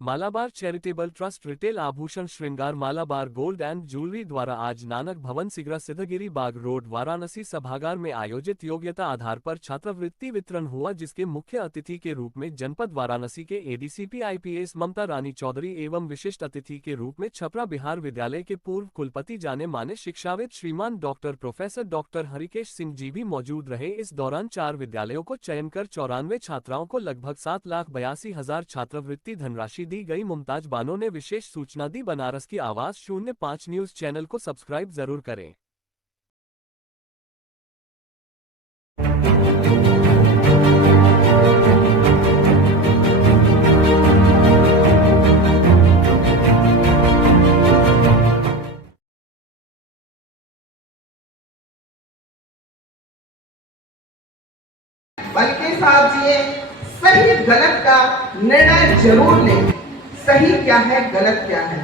Malabar charitable trust retail आभूषण श्रृंगार Malabar gold and jewellery द्वारा आज नानक भवन सिगरा सिद्धगिरी बाग रोड वाराणसी सभागार में आयोजित योग्यता आधार पर छात्रवृत्ति वितरण हुआ, जिसके मुख्य अतिथि के रूप में जनपद वाराणसी के एडीसीपी आईपीएस ममता रानी चौधरी एवं विशिष्ट अतिथि के रूप में छपरा बिहार विद्यालय के पूर्व कुलपति जाने माने शिक्षाविद श्रीमान doctor professor doctor Harikesh Singh ji भी मौजूद रहे। इस दौरान 4 विद्यालयों को चयन कर 94 छात्राओं को लगभग 7,82,000 छात्रवृत्ति धनराशि दी गई। मुमताज बानो ने विशेष सूचना दी। बनारस की आवाज 05 न्यूज चैनल को सब्सक्राइब जरूर करें। बल्कि साहब जी सही गलत का निर्णय जरूर लें। सही क्या है, गलत क्या है।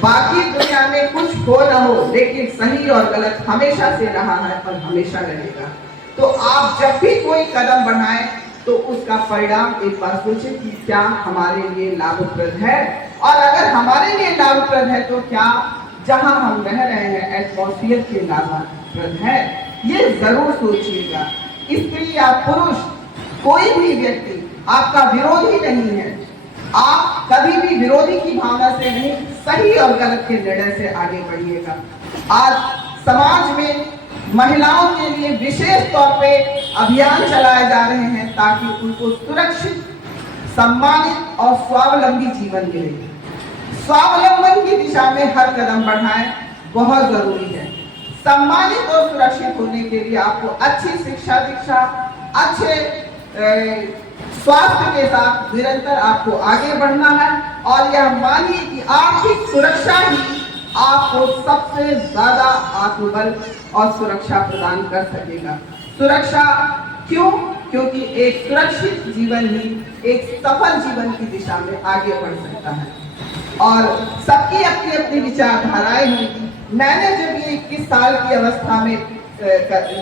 बाकी दुनिया में कुछ हो न हो, लेकिन सही और गलत हमेशा से रहा है और हमेशा रहेगा। तो आप जब भी कोई कदम बढ़ाएं तो उसका परिणाम एक बार सोचें कि क्या हमारे लिए लाभप्रद है, और अगर हमारे लिए लाभप्रद है तो क्या जहां हम रह रहे हैं एटमॉस्फेयर के लाभप्रद है, ये जरूर सोचिएगा। स्त्री या पुरुष कोई भी व्यक्ति आपका विरोधी नहीं है। आप कभी भी विरोधी की भावना से नहीं, सही और गलत के निर्णय से आगे बढ़िएगा। आज समाज में महिलाओं के लिए विशेष तौर पे अभियान चलाए जा रहे हैं ताकि उनको सुरक्षित, सम्मानित और स्वावलंबी जीवन मिले। स्वावलंबन की दिशा में हर कदम बढ़ाएं, बहुत जरूरी है। सम्मानित और सुरक्षित होने के लिए आपको अच्छी शिक्षा दीक्षा, अच्छे स्वास्थ्य के साथ निरंतर आपको आगे बढ़ना है। और यह मानिए कि आर्थिक सुरक्षा ही आपको सबसे ज्यादा आत्मबल और सुरक्षा प्रदान कर सकेगा। सुरक्षा क्यों? क्योंकि एक सुरक्षित जीवन ही एक सफल जीवन की दिशा में आगे बढ़ सकता है। और सबकी अपनी अपनी विचारधाराएं होंगी। मैंने जब ये 21 साल की अवस्था में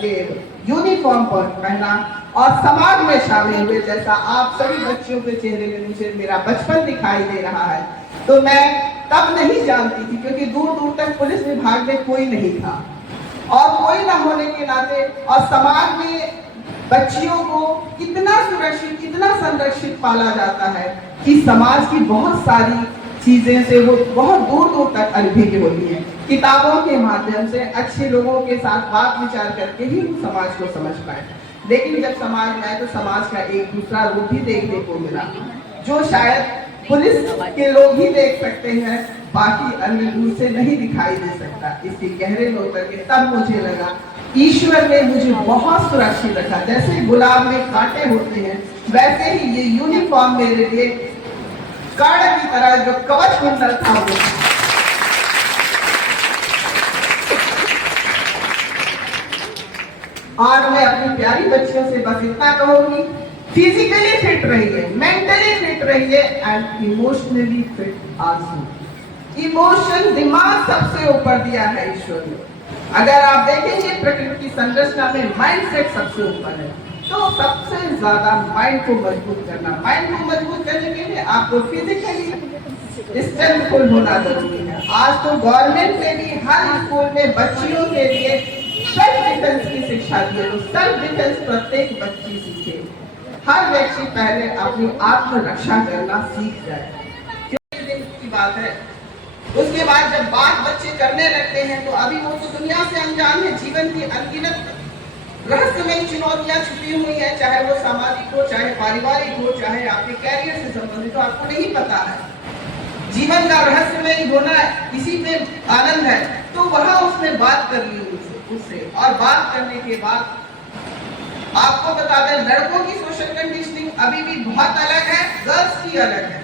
ये यूनिफॉर्म पहना और समाज में शामिल हुए, जैसा आप सभी बच्चियों के चेहरे में मुझे मेरा बचपन दिखाई दे रहा है, तो मैं तब नहीं जानती थी, क्योंकि दूर दूर तक पुलिस विभाग में कोई नहीं था और कोई न होने के नाते, और समाज में बच्चियों को कितना सुरक्षित, कितना संरक्षित पाला जाता है कि समाज की बहुत सारी चीजें से वो बहुत दूर दूर तक अनभिज्ञ होती है। किताबों के माध्यम से अच्छे लोगों के साथ बात विचार करके ही समाज को समझ पाए। लेकिन जब समाज में आए तो समाज का एक दूसरा रूप भी देखने को मिला, जो शायद पुलिस के लोग ही देख सकते हैं, बाकी अन्य दूर से नहीं दिखाई दे सकता। इसके गहरे में उतर के तब मुझे लगा ईश्वर ने मुझे बहुत सुरक्षित रखा। जैसे गुलाब में कांटे होते हैं, वैसे ही ये यूनिफॉर्म मेरे लिए कर्ण की तरह जो कवच कुंडल था वो। और मैं अपनी प्यारी बच्चियों से बस इतना कहूंगी, फिजिकली फिट रहिए, मेंटली फिट रहिए and emotionally fit also. Emotion, दिमाग सबसे ऊपर दिया है ईश्वर ने। अगर आप देखेंगे प्रकृति की संरचना में माइंडसेट सबसे ऊपर है, तो सबसे ज्यादा माइंड को मजबूत करना, माइंड को मजबूत करने के लिए आपको फिजिकली स्ट्रेंथफुल होना जरूरी है। आज तो गवर्नमेंट ने भी हर स्कूल में बच्चियों के लिए सेल्फ डिफेंस की शिक्षा दी है। तो सेल्फ डिफेंस प्रत्येक बच्ची सीखे। हर व्यक्ति पहले अपनी आत्मरक्षा करना सीख जाए। की बात है। उसके बाद जब बात बच्चे करने लगते हैं तो अभी वो तो दुनिया से अनजान है। जीवन की अनगिनत रहस्यमयी चुनौतियां छुपी हुई है, चाहे वो सामाजिक हो, चाहे पारिवारिक हो, चाहे आपके कैरियर से संबंधित हो, आपको नहीं पता है। जीवन का रहस्यमयी होना इसी पे आनंद है। तो वहां उसने बात कर ली उससे, और बात करने के बाद आपको बता दें, लड़कों की सोशल कंडीशनिंग अभी भी बहुत अलग है, गर्ल्स की अलग है।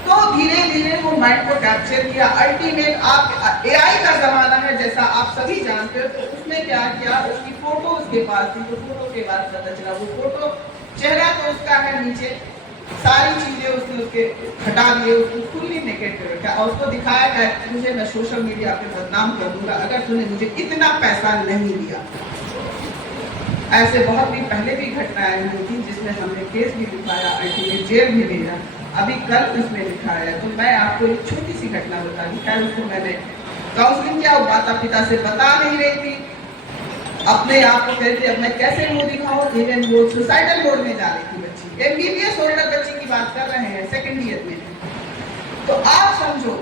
तो धीरे धीरे वो माइंड को कैप्चर किया। अल्टीमेट आप एआई का जमाना है, जैसा आप सभी जानते हो। तो उसने क्या किया, उसकी फोटो उसके पास थी, तो फोटो के बाद पता चला वो फोटो, चेहरा तो उसका है, नीचे सारी चीजें उसने उसके हटा दिए, उसको फुल्ली नेकेड कर रखा और उसको दिखाया गया कि मुझे मैं सोशल मीडिया पे बदनाम कर दूंगा अगर तूने मुझे इतना पैसा नहीं दिया। ऐसे बहुत भी पहले भी घटनाएं हुई थी जिसमें हमने केस भी दिखाया, अल्टीमेट जेल भी भेजा। अभी कल उसमें लिखा है। तो मैं आपको एक छोटी सी घटना बता दी। खैर उसको मैंने काउंसलिंग किया, माता पिता से बता नहीं रही थी, अपने आप को कहते अब मैं कैसे मुंह दिखाऊं। इवन वो सुसाइडल मोड में जा रही थी बच्ची, एमबीबीएस होल्डर बच्ची की बात कर रहे हैं, सेकेंड ईयर में। तो आप समझो,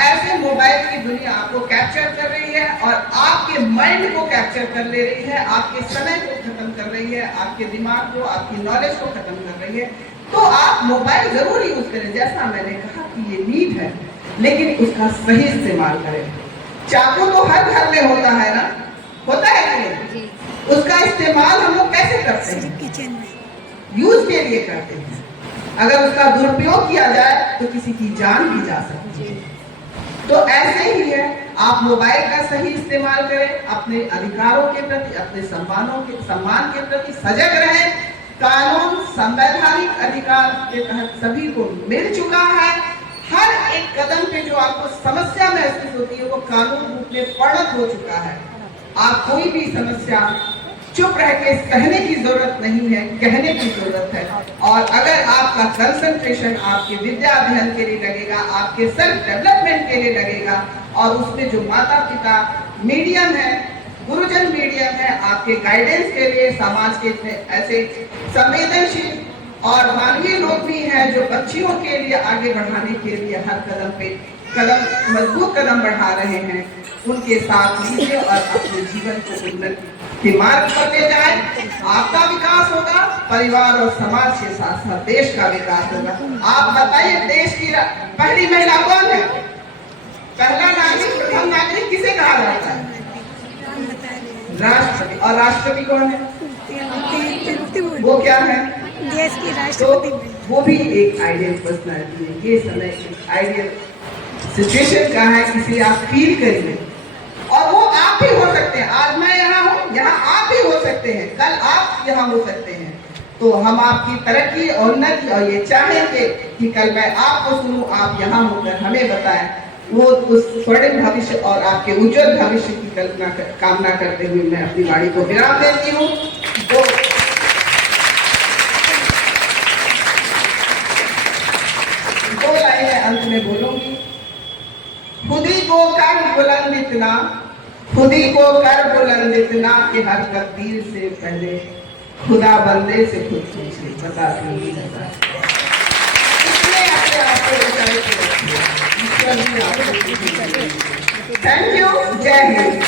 ऐसे मोबाइल की दुनिया आपको कैप्चर कर रही है और आपके माइंड को कैप्चर कर ले रही है, आपके समय को खत्म कर रही है, आपके दिमाग को, आपकी नॉलेज को खत्म कर रही है। तो आप मोबाइल जरूर यूज करें, जैसा मैंने कहा कि ये नीड है, लेकिन उसका सही इस्तेमाल करें। चाकू तो हर घर में होता है ना, होता है कि नहीं? उसका इस्तेमाल हम लोग कैसे करते हैं? किचन में यूज के लिए करते हैं। अगर उसका दुरुपयोग किया जाए तो किसी की जान भी जा सकती है। तो ऐसे ही है, आप मोबाइल का सही इस्तेमाल करें, अपने अधिकारों के प्रति, अपने सम्मान के प्रति सजग रहें। कानून संवैधानिक अधिकार के तहत सभी को मिल चुका है। हर एक कदम पे जो आपको समस्या महसूस होती है वो कानून रूप में परिणत हो चुका है। आप कोई भी समस्या चुप रह के सहने की जरूरत नहीं है, कहने की जरूरत है। और अगर आपका कंसंट्रेशन आपके विद्या अध्ययन के लिए लगेगा, आपके सेल्फ डेवलपमेंट के लिए लगेगा, और उसमें जो माता पिता मीडियम है, गुरुजन मीडियम है, आपके गाइडेंस के लिए, समाज के ऐसे संवेदनशील और मानवीय लोग भी हैं जो बच्चियों के लिए आगे बढ़ाने के लिए हर कदम पे मजबूत कदम बढ़ा रहे हैं, उनके साथ लीजिए और अपने जीवन को उन्नति के मार्ग पर ले जाए। आपका विकास होगा, परिवार और समाज के साथ साथ देश का विकास होगा। आप बताइए, देश की पहली महिला कौन है? पहला नागरिक, प्रथम नागरिक किसे कहा जाता है? राष्ट्रपति। और राष्ट्रपति कौन है? वो क्या है? देश की राष्ट्रपति। तो वो भी एक आइडियल पर्सनालिटी है। ये समय एक आइडियल सिचुएशन का है, किसी आप फील करिए। और वो आप भी हो सकते हैं। आज मैं यहाँ हूँ, यहाँ आप भी हो सकते हैं, कल आप यहाँ हो सकते हैं। तो हम आपकी तरक्की और उन्नति और ये चाहेंगे कि कल मैं आपको सुनूं, आप यहाँ होकर हमें बताएं। वो उस स्वर्णिम भविष्य और आपके उज्जवल भविष्य की कामना करते हुए मैं अपनी वाणी को विराम देती हूँ। दो लाइनें अंत में बोलूंगी। खुदी को कर बुलंद इतना, खुदी को कर बुलंद इतना कि हर तकदीर से पहले खुदा बंदे से खुद पूछे, बता नहीं रहता। Thank you. जय हिंद।